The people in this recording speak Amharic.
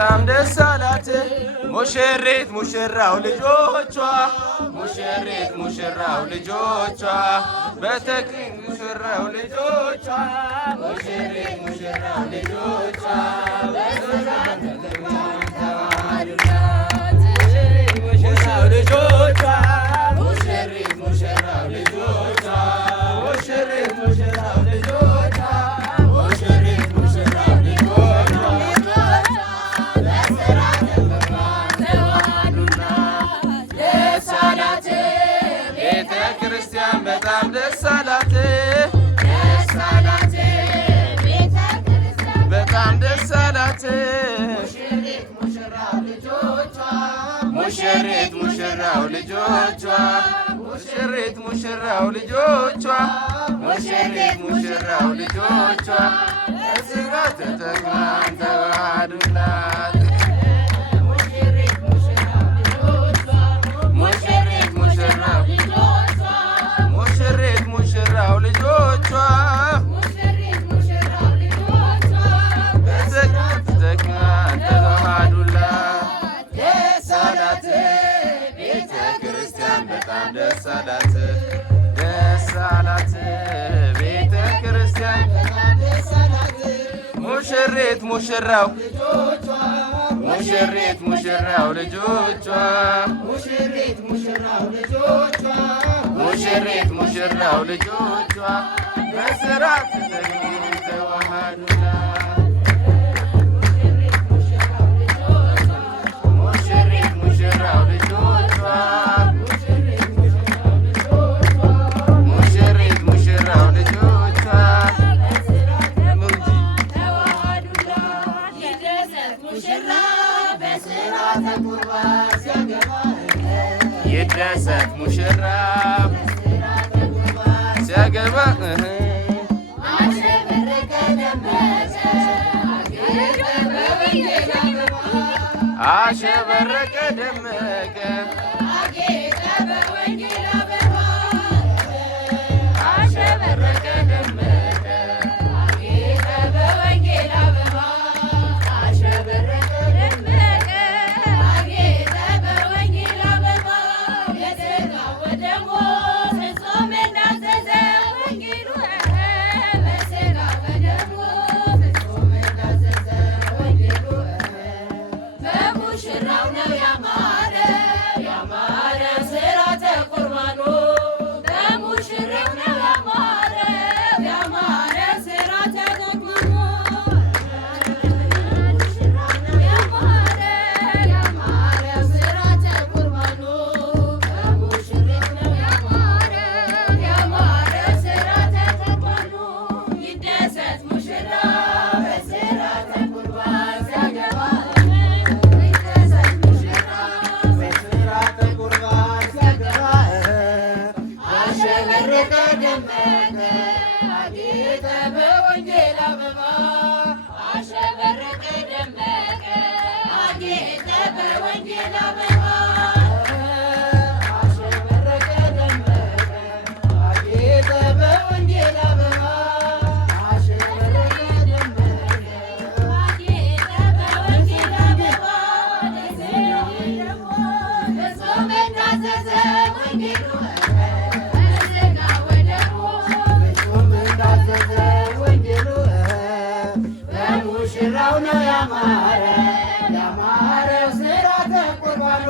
በጣም ደስ አላት ሙሽሪት ሙሽራው ልጆቿ ሙሽሪት ሙሽራው ልጆቿ በተክሊል ሙሽራው ልጆቿ ሙሽሪት ሙሽራው ልጆቿ በሰላም ተዋህዱላት ሙሽራው ልጆቿ ሙሽሪት ሙሽራው ልጆቿ ሙሽሪት ሙሽራው ልጆቿ ሙሽሪት ሙሽራው ልጆቿ በሰላም ተዋህዱላት ደስ አላት ቤተ ክርስቲያን በጣም ደስ አላት ደስ አላት ቤተ ክርስቲያን በጣም ደስ አላት ሙሽሪት ሙሽራው ልጆቿ ሙሽሪት ሙሽራው ልጆቿ ሙሽሪት ሙሽራው ልጆቿ ሙሽሪት ሙሽራው ልጆቿ በሥጋ ተጠቅመን ተዋህዱላት ሙሽሪት ሙሽራው ልጆቿ ሙሽሪት ሙሽራው ልጆቿ ሙሽሪት ሙሽራው ልጆቿ ሙሽሪት ሙሽራው ልጆቿ በሥጋ ተጠቅመን ተዋህዱላት ደስ አላት ቤተ ክርስቲያን በጣም ደስ አላት ደስ አላት ቤተ ክርስቲያን በጣም ደስ አላት ሙሽሪት ሙሽራው ልጆቿ ሙሽሪት ሙሽራው ልጆቿ ሙሽሪት ሙሽራው ልጆቿ ሙሽሪት ሙሽራው ልጆቿ በሥርዓት ተዋህዱላት ሙሽሪት ሙሽራው ልጆቿ ሙሽሪት ሙሽራው ልጆቿ ይደሰት ሙሽራ ሲያገባ አሸበረቀ ደመቀ አሸበረቀ ደመቀ ሙሽራው ነው ያማረ ያማረ ሥርዓተ ቁርባኑ